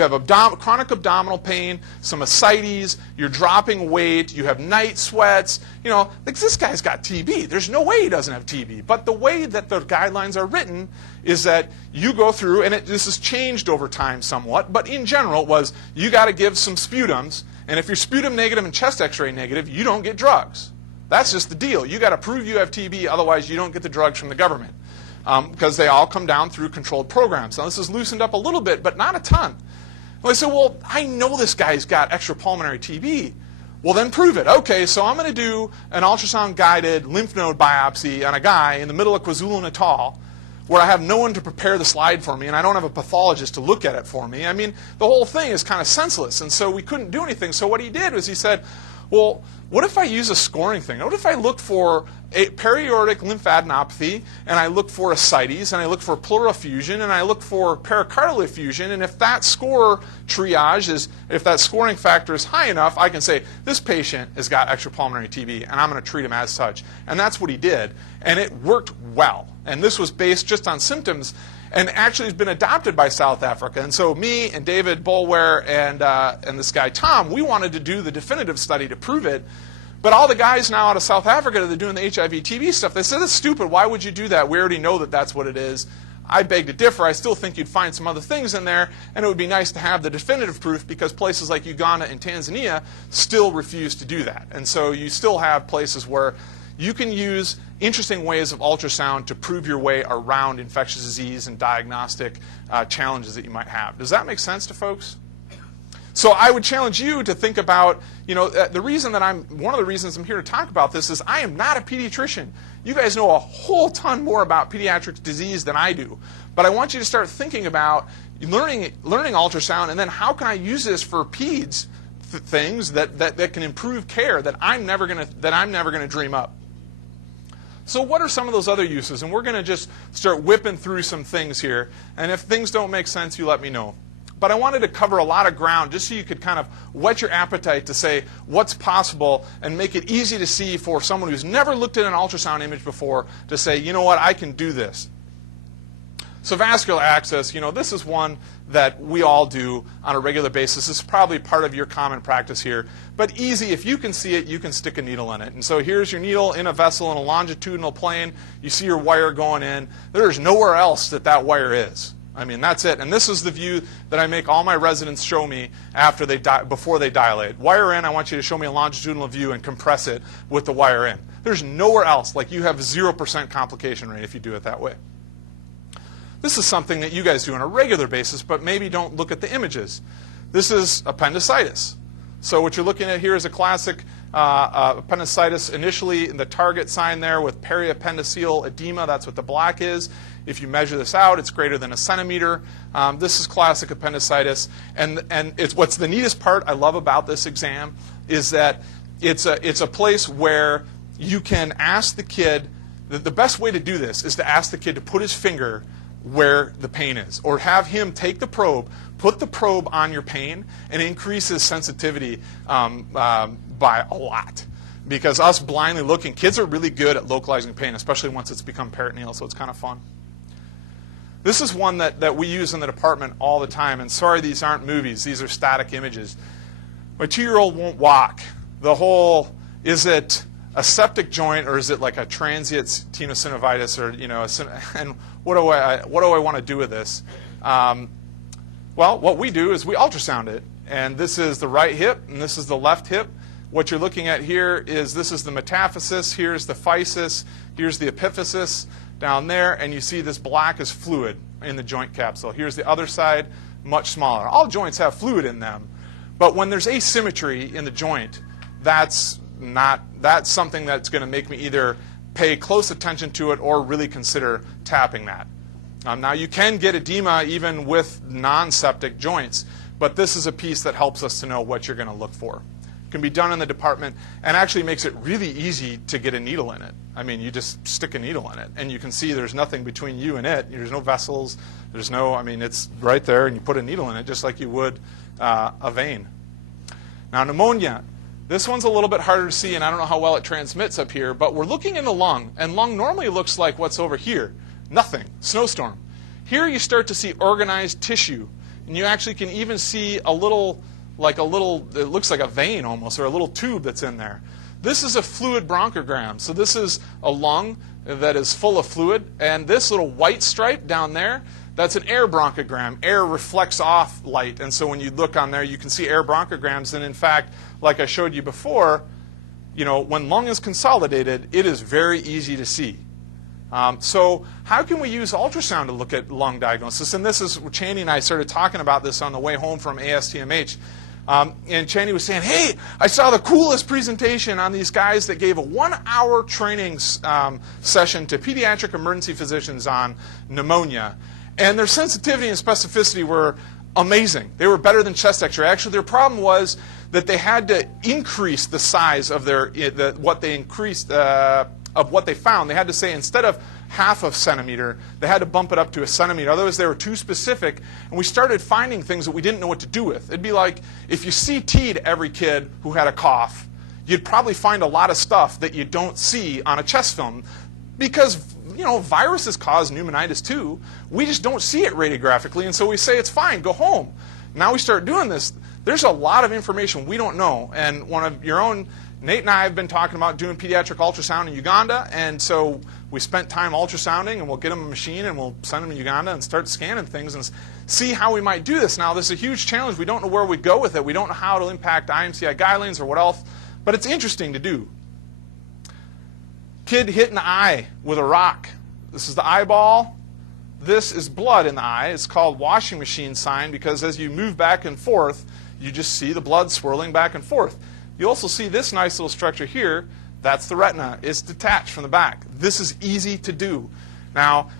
have chronic abdominal pain, some ascites, you're dropping weight, you have night sweats. You know, like this guy's got TB. There's no way he doesn't have TB. But the way that the guidelines are written is that you go through, and this has changed over time somewhat, but in general it was you got to give some sputums, and if you're sputum negative and chest x-ray negative, you don't get drugs. That's just the deal. You got to prove you have TB, otherwise you don't get the drugs from the government. Because they all come down through controlled programs. Now this has loosened up a little bit, but not a ton. Well, I said, well, I know this guy's got extrapulmonary TB. Well, then prove it. Okay, so I'm going to do an ultrasound-guided lymph node biopsy on a guy in the middle of KwaZulu-Natal where I have no one to prepare the slide for me and I don't have a pathologist to look at it for me. I mean, the whole thing is kind of senseless, and so we couldn't do anything. So what he did was he said, well, what if I use a scoring thing? What if I look for a periaortic lymphadenopathy, and I look for ascites, and I look for pleural effusion, and I look for pericardial effusion, and if that score triage is, if that scoring factor is high enough, I can say, this patient has got extrapulmonary TB, and I'm going to treat him as such. And that's what he did, and it worked well. And this was based just on symptoms, and actually has been adopted by South Africa. And so me and David Boulware and this guy Tom, we wanted to do the definitive study to prove it. But all the guys now out of South Africa that are doing the HIV-TB stuff, they said, that's stupid. Why would you do that? We already know that that's what it is. I beg to differ. I still think you'd find some other things in there, and it would be nice to have the definitive proof because places like Uganda and Tanzania still refuse to do that. And so you still have places where you can use interesting ways of ultrasound to prove your way around infectious disease and diagnostic challenges that you might have. Does that make sense to folks? So I would challenge you to think about, you know, the reason that one of the reasons I'm here to talk about this is I am not a pediatrician. You guys know a whole ton more about pediatric disease than I do. But I want you to start thinking about learning ultrasound, and then how can I use this for peds things that can improve care that I'm never gonna dream up. So what are some of those other uses? And we're going to just start whipping through some things here. And if things don't make sense, you let me know. But I wanted to cover a lot of ground just so you could kind of whet your appetite to say what's possible and make it easy to see for someone who's never looked at an ultrasound image before to say, you know what, I can do this. So vascular access, you know, this is one that we all do on a regular basis. This is probably part of your common practice here. But easy, if you can see it, you can stick a needle in it. And so here's your needle in a vessel in a longitudinal plane. You see your wire going in. There's nowhere else that wire is. I mean, that's it. And this is the view that I make all my residents show me after before they dilate. Wire in, I want you to show me a longitudinal view and compress it with the wire in. There's nowhere else. Like, you have 0% complication rate if you do it that way. This is something that you guys do on a regular basis, but maybe don't look at the images. This is appendicitis. So what you're looking at here is a classic appendicitis. Initially, in the target sign there with periappendiceal edema, that's what the black is. If you measure this out, it's greater than 1 centimeter. This is classic appendicitis. And what's the neatest part I love about this exam is that it's a place where you can ask the kid, the best way to do this is to ask the kid to put his finger where the pain is, or have him take the probe, put the probe on your pain, and increase his sensitivity by a lot. Because us blindly looking, kids are really good at localizing pain, especially once it's become peritoneal, so it's kind of fun. This is one that we use in the department all the time. And sorry, these aren't movies. These are static images. My 2-year-old won't walk. The whole, is it a septic joint or is it like a transient tenosynovitis, or and what do I want to do with this? Well, what we do is we ultrasound it, and this is the right hip and this is the left hip. What you're looking at here is this is the metaphysis, here's the physis, here's the epiphysis down there, and you see this black is fluid in the joint capsule. Here's the other side, much smaller. All joints have fluid in them, but when there's asymmetry in the joint, that's something that's going to make me either pay close attention to it or really consider tapping that. Now, you can get edema even with non-septic joints, but this is a piece that helps us to know what you're going to look for. It can be done in the department and actually makes it really easy to get a needle in it. I mean, you just stick a needle in it, and you can see there's nothing between you and it. There's no vessels. There's no, I mean, it's right there, and you put a needle in it just like you would a vein. Now, pneumonia. This one's a little bit harder to see, and I don't know how well it transmits up here, but we're looking in the lung, and lung normally looks like what's over here. Nothing. Snowstorm. Here you start to see organized tissue, and you actually can even see it looks like a vein almost, or a little tube that's in there. This is a fluid bronchogram. So this is a lung that is full of fluid, and this little white stripe down there, that's an air bronchogram. Air reflects off light, and so when you look on there, you can see air bronchograms, and in fact, like I showed you before, when lung is consolidated, it is very easy to see. So how can we use ultrasound to look at lung diagnosis? And this is, Chaney and I started talking about this on the way home from ASTMH. And Chaney was saying, hey, I saw the coolest presentation on these guys that gave a 1-hour training session to pediatric emergency physicians on pneumonia. And their sensitivity and specificity were amazing. They were better than chest x-ray. Actually, their problem was that they had to increase the size of what they found. They had to say, instead of half a centimeter, they had to bump it up to a centimeter. Otherwise, they were too specific, and we started finding things that we didn't know what to do with. It'd be like if you CT'd every kid who had a cough, you'd probably find a lot of stuff that you don't see on a chest film, because viruses cause pneumonitis too. We just don't see it radiographically, and so we say it's fine, go home. Now we start doing this. There's a lot of information we don't know, and one of your own, Nate and I have been talking about doing pediatric ultrasound in Uganda, and so we spent time ultrasounding, and we'll get them a machine, and we'll send them to Uganda and start scanning things and see how we might do this. Now, this is a huge challenge. We don't know where we go with it. We don't know how it'll impact IMCI guidelines or what else, but it's interesting to do. Kid hit in the eye with a rock. This is the eyeball. This is blood in the eye. It's called washing machine sign because as you move back and forth, you just see the blood swirling back and forth. You also see this nice little structure here. That's the retina. It's detached from the back. This is easy to do. Now,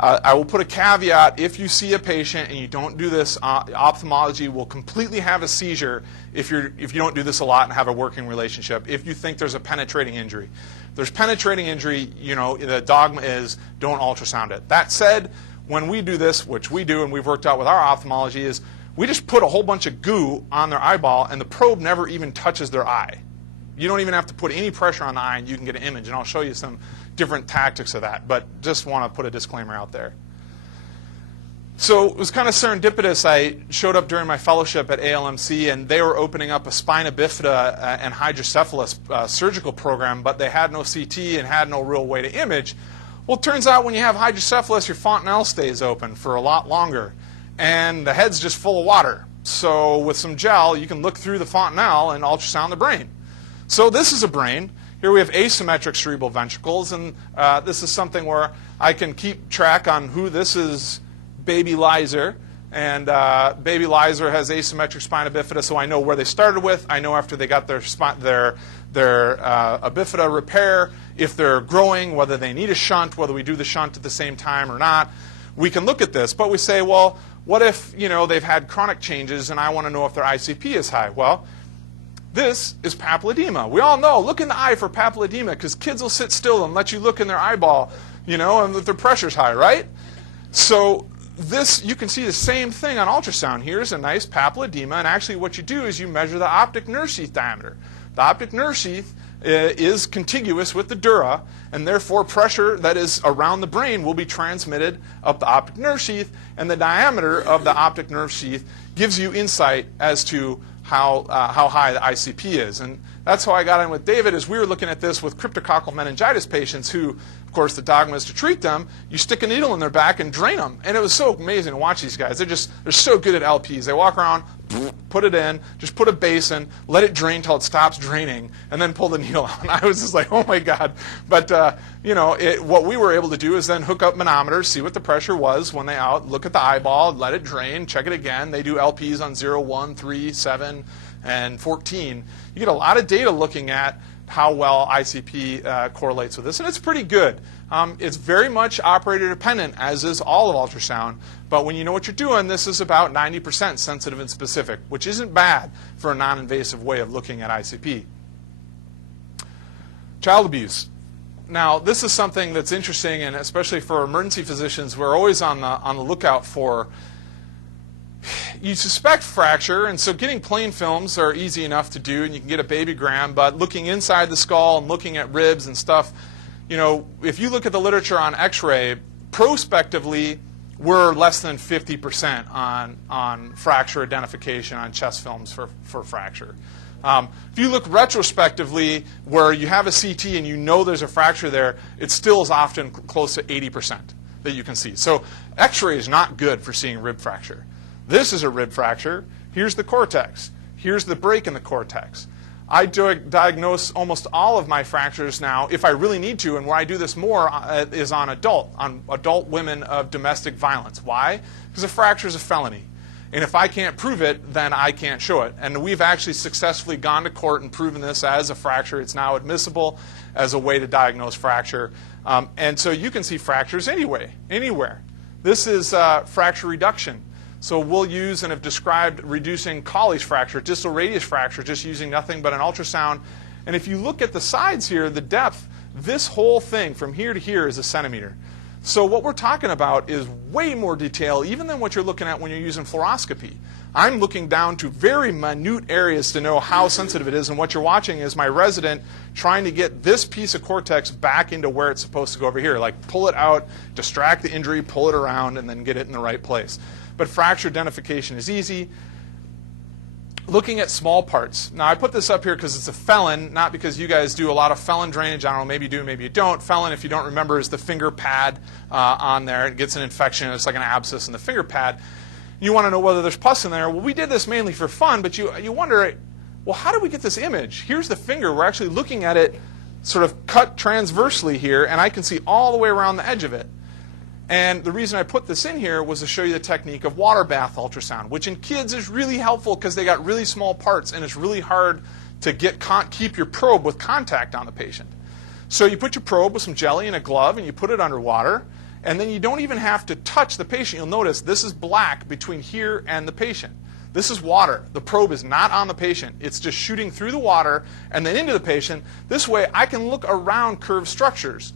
I will put a caveat. If you see a patient and you don't do this, ophthalmology will completely have a seizure if you don't do this a lot and have a working relationship, if you think there's a penetrating injury. If there's penetrating injury, the dogma is don't ultrasound it. That said, when we do this, which we do and we've worked out with our ophthalmology, is we just put a whole bunch of goo on their eyeball and the probe never even touches their eye. You don't even have to put any pressure on the eye and you can get an image, and I'll show you some different tactics of that, but just want to put a disclaimer out there. So it was kind of serendipitous. I showed up during my fellowship at ALMC, and they were opening up a spina bifida and hydrocephalus surgical program, but they had no CT and had no real way to image. Well, it turns out when you have hydrocephalus, your fontanelle stays open for a lot longer, and the head's just full of water. So with some gel, you can look through the fontanelle and ultrasound the brain. So this is a brain. Here we have asymmetric cerebral ventricles, and this is something where I can keep track on who this is. Baby Lizer, and Baby Lizer has asymmetric spina bifida, so I know where they started with. I know after they got their bifida repair, if they're growing, whether they need a shunt, whether we do the shunt at the same time or not. We can look at this, but we say, well, what if they've had chronic changes, and I want to know if their ICP is high? Well, this is papilledema. We all know, look in the eye for papilledema, because kids will sit still and let you look in their eyeball, and if their pressure's high, right? So this, you can see the same thing on ultrasound. Here's a nice papilledema, and actually what you do is you measure the optic nerve sheath diameter. The optic nerve sheath is contiguous with the dura, and therefore pressure that is around the brain will be transmitted up the optic nerve sheath, and the diameter of the optic nerve sheath gives you insight as to how high the ICP is. And that's how I got in with David, is we were looking at this with cryptococcal meningitis patients who, of course, the dogma is to treat them. You stick a needle in their back and drain them. And it was so amazing to watch these guys. They're so good at LPs. They walk around, put it in, just put a basin, let it drain till it stops draining, and then pull the needle out. And I was just like, oh my God. But, what we were able to do is then hook up manometers, see what the pressure was when they out, look at the eyeball, let it drain, check it again. They do LPs on 0, 1, 3, 7, and 14. You get a lot of data looking at how well ICP correlates with this, and it's pretty good. It's very much operator dependent, as is all of ultrasound, but when you know what you're doing, this is about 90% sensitive and specific, which isn't bad for a non-invasive way of looking at ICP. Child abuse. Now, this is something that's interesting, and especially for emergency physicians, we're always on the lookout for. You suspect fracture, and so getting plain films are easy enough to do, and you can get a babygram, but looking inside the skull and looking at ribs and stuff, if you look at the literature on x-ray, prospectively, we're less than 50% on fracture identification on chest films for fracture. If you look retrospectively, where you have a CT and you know there's a fracture there, it still is often close to 80% that you can see. So x-ray is not good for seeing rib fracture. This is a rib fracture. Here's the cortex. Here's the break in the cortex. I diagnose almost all of my fractures now, if I really need to, and where I do this more is on adult women of domestic violence. Why? Because a fracture is a felony. And if I can't prove it, then I can't show it. And we've actually successfully gone to court and proven this as a fracture. It's now admissible as a way to diagnose fracture. And so you can see fractures anywhere. This is fracture reduction. So we'll use and have described reducing Colles fracture, distal radius fracture, just using nothing but an ultrasound. And if you look at the sides here, the depth, this whole thing from here to here is a centimeter. So what we're talking about is way more detail even than what you're looking at when you're using fluoroscopy. I'm looking down to very minute areas to know how sensitive it is, and what you're watching is my resident trying to get this piece of cortex back into where it's supposed to go over here. Like pull it out, distract the injury, pull it around, and then get it in the right place. But fracture identification is easy. Looking at small parts. Now, I put this up here because it's a felon, not because you guys do a lot of felon drainage. I don't know, maybe you do, maybe you don't. Felon, if you don't remember, is the finger pad on there. It gets an infection. It's like an abscess in the finger pad. You want to know whether there's pus in there. Well, we did this mainly for fun, but you wonder, well, how did we get this image? Here's the finger. We're actually looking at it sort of cut transversely here, and I can see all the way around the edge of it. And the reason I put this in here was to show you the technique of water bath ultrasound, which in kids is really helpful because they got really small parts, and it's really hard to keep your probe with contact on the patient. So you put your probe with some jelly and a glove, and you put it under water, and then you don't even have to touch the patient. You'll notice this is black between here and the patient. This is water. The probe is not on the patient. It's just shooting through the water and then into the patient. This way I can look around curved structures.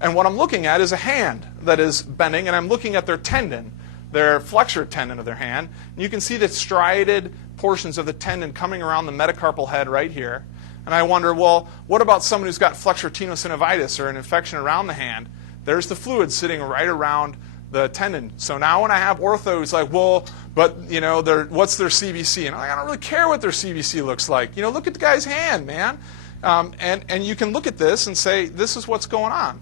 And what I'm looking at is a hand that is bending, and I'm looking at their tendon, their flexor tendon of their hand. And you can see the striated portions of the tendon coming around the metacarpal head right here. And I wonder, well, what about someone who's got flexor tenosynovitis or an infection around the hand? There's the fluid sitting right around the tendon. So now when I have ortho, it's like, well, but what's their CBC? And I don't really care what their CBC looks like. Look at the guy's hand, man. And you can look at this and say, this is what's going on.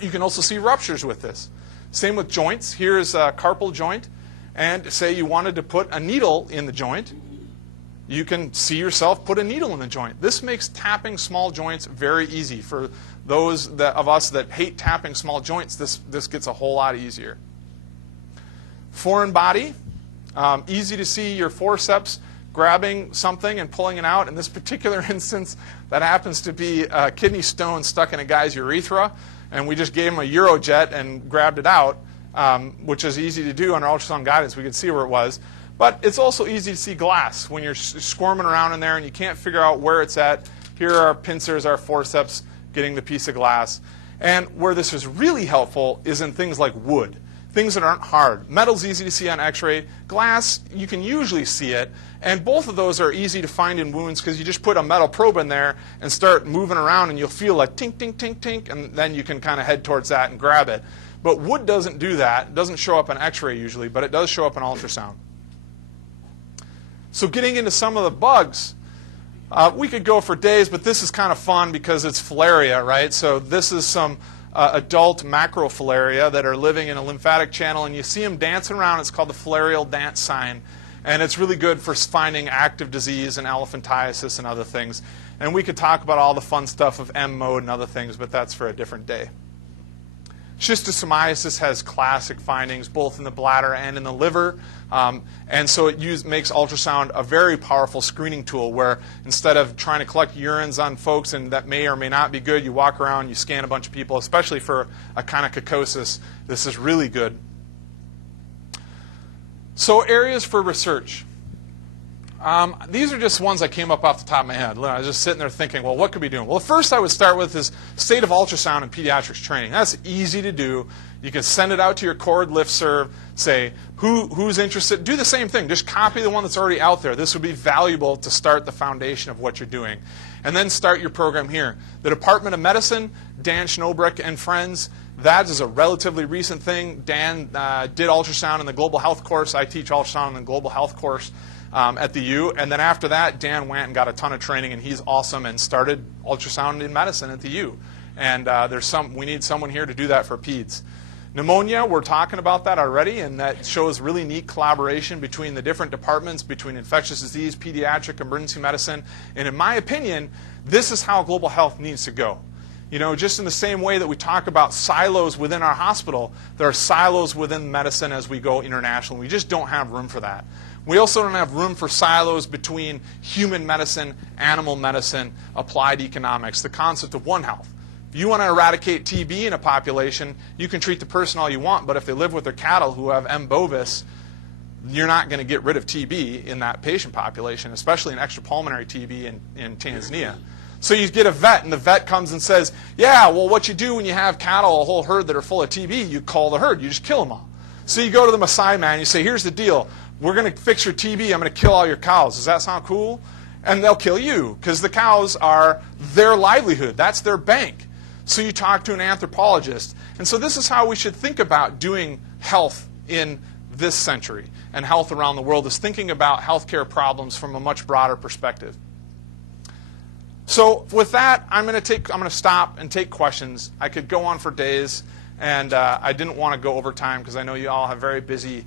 You can also see ruptures with this. Same with joints. Here's a carpal joint. And say you wanted to put a needle in the joint, you can see yourself put a needle in the joint. This makes tapping small joints very easy. For those of us that hate tapping small joints, this gets a whole lot easier. Foreign body. Easy to see your forceps grabbing something and pulling it out. In this particular instance, that happens to be a kidney stone stuck in a guy's urethra. And we just gave him a Eurojet and grabbed it out, which is easy to do under ultrasound guidance. We could see where it was. But it's also easy to see glass when you're squirming around in there and you can't figure out where it's at. Here are our pincers, our forceps, getting the piece of glass. And where this is really helpful is in things like wood. things that aren't hard. Metal's easy to see on x-ray. Glass, you can usually see it. And both of those are easy to find in wounds because you just put a metal probe in there and start moving around and you'll feel like tink, tink, tink, tink, and then you can kind of head towards that and grab it. But wood doesn't do that. It doesn't show up on x-ray usually, but it does show up in ultrasound. So getting into some of the bugs, we could go for days, but this is kind of fun because it's filaria, right? So this is some adult macrofilaria that are living in a lymphatic channel, and you see them dancing around. It's called the filarial dance sign, and it's really good for finding active disease and elephantiasis and other things. And we could talk about all the fun stuff of M mode and other things, but that's for a different day. Schistosomiasis has classic findings both in the bladder and in the liver, and so it makes ultrasound a very powerful screening tool where instead of trying to collect urines on folks and that may or may not be good, you walk around, you scan a bunch of people, especially for onychocosis. This is really good. So areas for research. These are just ones that came up off the top of my head. I was just sitting there thinking, well, what could we do? Well, first I would start with is state of ultrasound and pediatrics training. That's easy to do. You can send it out to your cord listserv, say who's interested. Do the same thing. Just copy the one that's already out there. This would be valuable to start the foundation of what you're doing. And then start your program here. The Department of Medicine, Dan Schnobrecht and friends, that is a relatively recent thing. Dan did ultrasound in the global health course. I teach ultrasound in the global health course at the U. And then after that, Dan went and got a ton of training, and he's awesome and started ultrasound in medicine at the U. And we need someone here to do that for peds. Pneumonia, we're talking about that already, and that shows really neat collaboration between the different departments, between infectious disease, pediatric, emergency medicine. And in my opinion, this is how global health needs to go. You know, just in the same way that we talk about silos within our hospital, there are silos within medicine as we go international. We just don't have room for that. We also don't have room for silos between human medicine, animal medicine, applied economics, the concept of One Health. If you want to eradicate TB in a population, you can treat the person all you want, but if they live with their cattle who have M. bovis, you're not going to get rid of TB in that patient population, especially an extrapulmonary TB in Tanzania. So you get a vet, and the vet comes and says, yeah, well, what you do when you have cattle, a whole herd that are full of TB, you call the herd. You just kill them all. So you go to the Maasai man, you say, here's the deal. We're going to fix your TB. I'm going to kill all your cows. Does that sound cool? And they'll kill you because the cows are their livelihood. That's their bank. So you talk to an anthropologist. And so this is how we should think about doing health in this century. And health around the world is thinking about healthcare problems from a much broader perspective. So with that, I'm going to stop and take questions. I could go on for days, and I didn't want to go over time because I know you all have very busy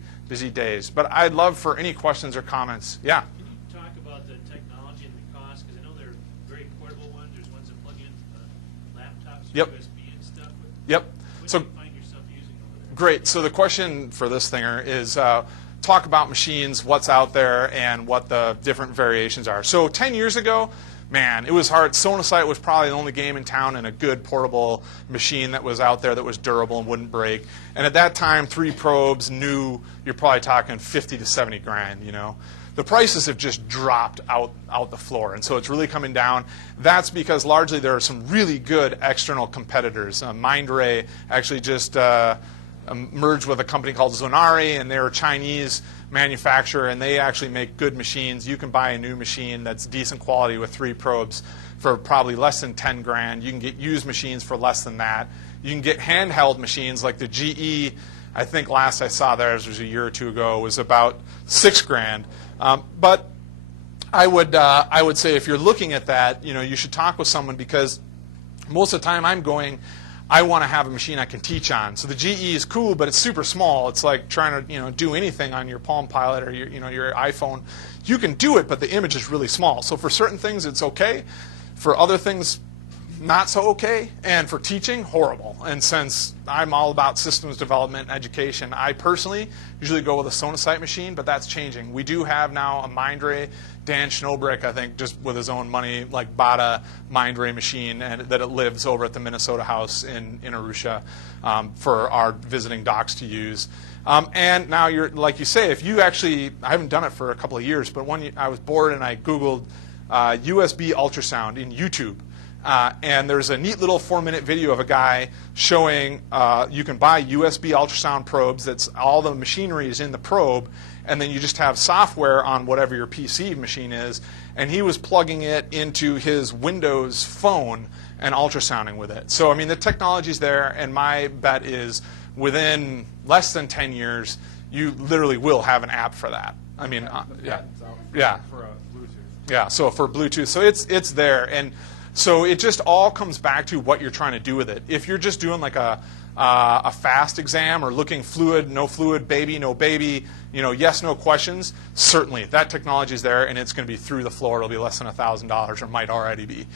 days. But I'd love for any questions or comments. Yeah? Can you talk about the technology and the cost? Because I know there are very portable ones. There's ones that plug into laptops, Yep. USB and stuff. Yep. What So do you find yourself using over there? great. So the question for this thinger is talk about machines, what's out there, and what the different variations are. So 10 years ago, man, it was hard. Sonosite was probably the only game in town and a good portable machine that was out there that was durable and wouldn't break. And at that time, 3 probes, new, you're probably talking 50 to 70 grand, you know. The prices have just dropped out the floor, and so it's really coming down. That's because largely there are some really good external competitors. Mindray actually just merged with a company called Zonari, and they're a Chinese manufacturer, and they actually make good machines. You can buy a new machine that's decent quality with 3 probes for probably less than 10 grand. You can get used machines for less than that. You can get handheld machines like the GE. I think last I saw theirs was a year or two ago. Was about 6 grand. But I would say if you're looking at that, you know, you should talk with someone because most of the time I'm going, I want to have a machine I can teach on. So the GE is cool, but it's super small. It's like trying to do anything on your Palm Pilot or your iPhone. You can do it, but the image is really small. So for certain things, it's okay. For other things, not so okay. And for teaching, horrible. And since I'm all about systems development and education, I personally usually go with a Sonosite machine, but that's changing. We do have now a Mindray. Dan Schnobrecht, I think, just with his own money, like bought a Mindray machine, and that it lives over at the Minnesota House in Arusha for our visiting docs to use. And now you're, like you say, if you actually, I haven't done it for a couple of years, but I was bored and I Googled USB ultrasound in YouTube. And there's a neat little 4-minute video of a guy showing you can buy USB ultrasound probes. That's all the machinery is in the probe, and then you just have software on whatever your PC machine is. And he was plugging it into his Windows phone and ultrasounding with it. So I mean, the technology's there, and my bet is within less than 10 years, you literally will have an app for that. I mean, yeah. For Bluetooth. Yeah, so for Bluetooth. So it's there. And so it just all comes back to what you're trying to do with it. If you're just doing like a fast exam or looking fluid, no fluid, baby, no baby, yes, no questions, certainly that technology is there, and it's going to be through the floor. It'll be less than $1,000, or might already be.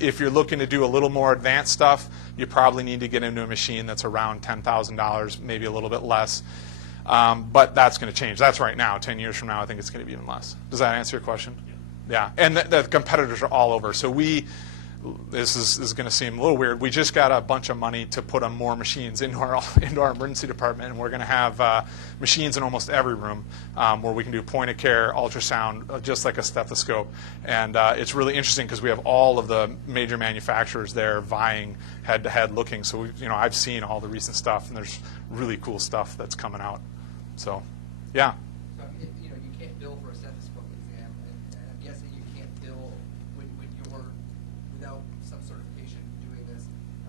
If you're looking to do a little more advanced stuff, you probably need to get into a machine that's around $10,000, maybe a little bit less. But that's going to change. That's right now. 10 years from now, I think it's going to be even less. Does that answer your question? Yeah. And the competitors are all over. So this is going to seem a little weird. We just got a bunch of money to put on more machines into our emergency department, and we're going to have machines in almost every room where we can do point-of-care ultrasound, just like a stethoscope. And it's really interesting because we have all of the major manufacturers there vying head-to-head looking. So I've seen all the recent stuff, and there's really cool stuff that's coming out. So, yeah. So, you can't bill for a stethoscope exam, and I'm guessing you can't bill when you're without some certification doing this.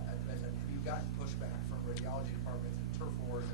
Have you gotten pushback from radiology departments and turf wars?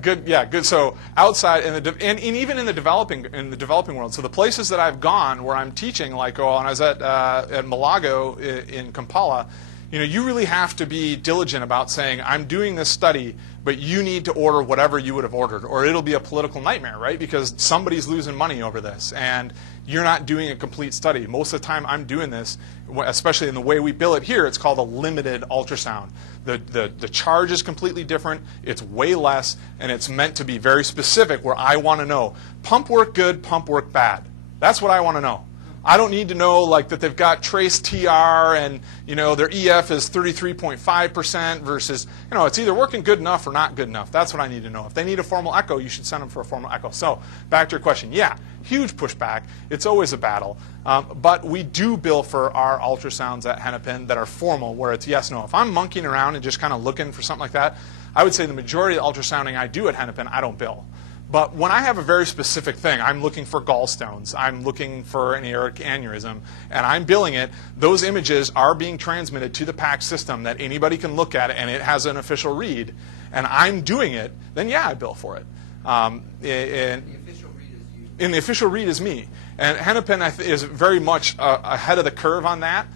Good, yeah, good. So outside and even in the developing world. So the places that I've gone where I'm teaching, like when I was at Malago in Kampala, you really have to be diligent about saying, I'm doing this study, but you need to order whatever you would have ordered, or it'll be a political nightmare, right? Because somebody's losing money over this, and you're not doing a complete study. Most of the time I'm doing this, especially in the way we bill it here, it's called a limited ultrasound. The charge is completely different, it's way less, and it's meant to be very specific where I want to know, pump work good, pump work bad. That's what I want to know. I don't need to know like that they've got trace TR and their EF is 33.5% versus it's either working good enough or not good enough. That's what I need to know. If they need a formal echo, you should send them for a formal echo. So back to your question, yeah, huge pushback. It's always a battle, but we do bill for our ultrasounds at Hennepin that are formal, where it's yes, no. If I'm monkeying around and just kind of looking for something like that, I would say the majority of the ultrasounding I do at Hennepin, I don't bill. But when I have a very specific thing, I'm looking for gallstones, I'm looking for an aortic aneurysm, and I'm billing it, those images are being transmitted to the PACS system that anybody can look at, and it has an official read, and I'm doing it, then yeah, I bill for it. The official read is you. And the official read is me. And Hennepin is very much ahead of the curve on that,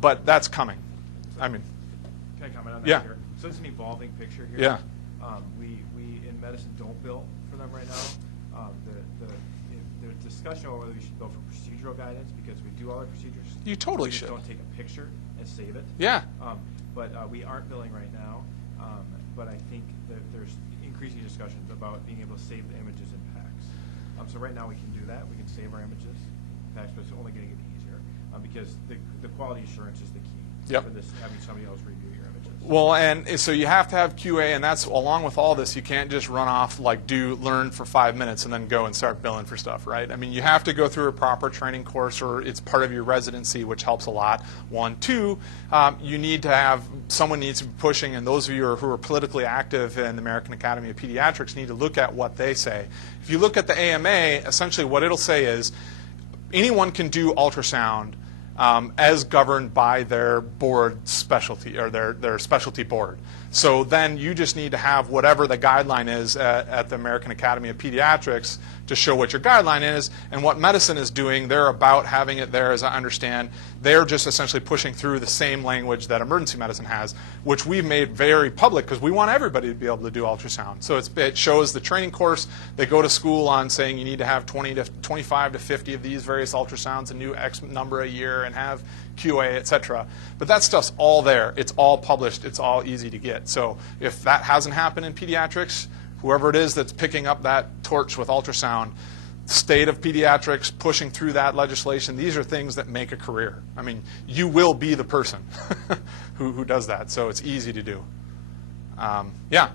but that's coming. I mean, can I comment on that yeah. here? So it's an evolving picture here. Yeah. We in medicine don't bill for them right now. The discussion over whether we should bill for procedural guidance, because we do all our procedures. You totally we just should. don't take a picture and save it. Yeah. But we aren't billing right now. But I think that there's increasing discussions about being able to save the images in PACS. So right now we can do that. We can save our images in PACS, but it's only going to get easier because the quality assurance is the key for this, having somebody else review your images. Well, and so you have to have QA, and that's along with all this. You can't just run off learn for 5 minutes and then go and start billing for stuff, right? I mean, you have to go through a proper training course, or it's part of your residency, which helps a lot. 1, 2, you need to have someone needs to be pushing, and those of you who are politically active in the American Academy of Pediatrics need to look at what they say. If you look at the AMA, essentially what it'll say is anyone can do ultrasound as governed by their board specialty, or their specialty board. So then you just need to have whatever the guideline is at the American Academy of Pediatrics to show what your guideline is. And what medicine is doing, they're about having it there, as I understand. They're just essentially pushing through the same language that emergency medicine has, which we've made very public because we want everybody to be able to do ultrasound. So it shows the training course. They go to school on saying you need to have 25 to 50 of these various ultrasounds, a new X number a year, and have QA, etc. But that stuff's all there. It's all published. It's all easy to get. So if that hasn't happened in pediatrics, whoever it is that's picking up that torch with ultrasound, state of pediatrics, pushing through that legislation, these are things that make a career. I mean, you will be the person who does that. So it's easy to do. Yeah. Are there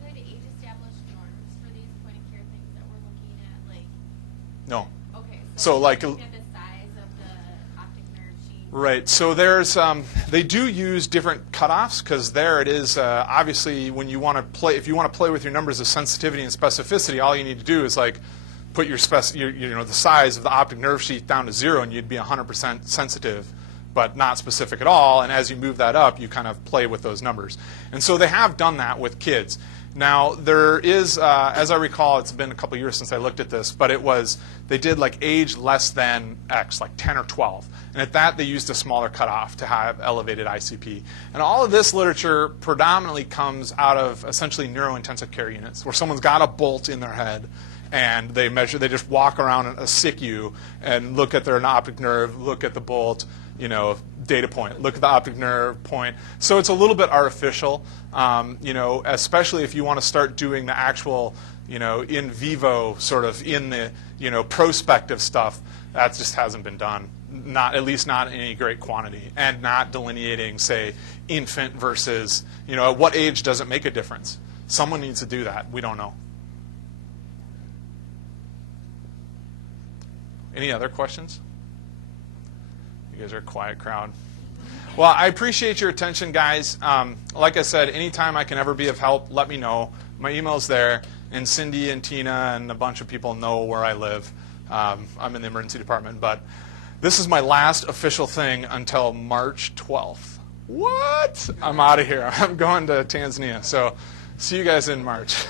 good age-established norms for these point-of-care things that we're looking at? No. Okay. So like. Looking at the size of Right. So there's they do use different cutoffs because there it is. Obviously, when you want to play, if you want to play with your numbers of sensitivity and specificity, all you need to do is like put your the size of the optic nerve sheath down to 0, and you'd be 100% sensitive, but not specific at all. And as you move that up, you kind of play with those numbers. And so they have done that with kids. Now, there is, as I recall, it's been a couple years since I looked at this, but they did like age less than X, like 10 or 12. And at that, they used a smaller cutoff to have elevated ICP. And all of this literature predominantly comes out of essentially neurointensive care units, where someone's got a bolt in their head, and they just walk around a SICU and look at their optic nerve, look at the bolt, data point, look at the optic nerve point. So it's a little bit artificial, especially if you want to start doing the actual, in vivo sort of in the, prospective stuff. That just hasn't been done, at least not in any great quantity, and not delineating, say, infant versus, at what age does it make a difference? Someone needs to do that. We don't know. Any other questions? You guys are a quiet crowd. Well, I appreciate your attention, guys. Like I said, anytime I can ever be of help, let me know. My email's there, and Cindy and Tina and a bunch of people know where I live. I'm in the emergency department, but this is my last official thing until March 12th. What? I'm out of here. I'm going to Tanzania, so see you guys in March.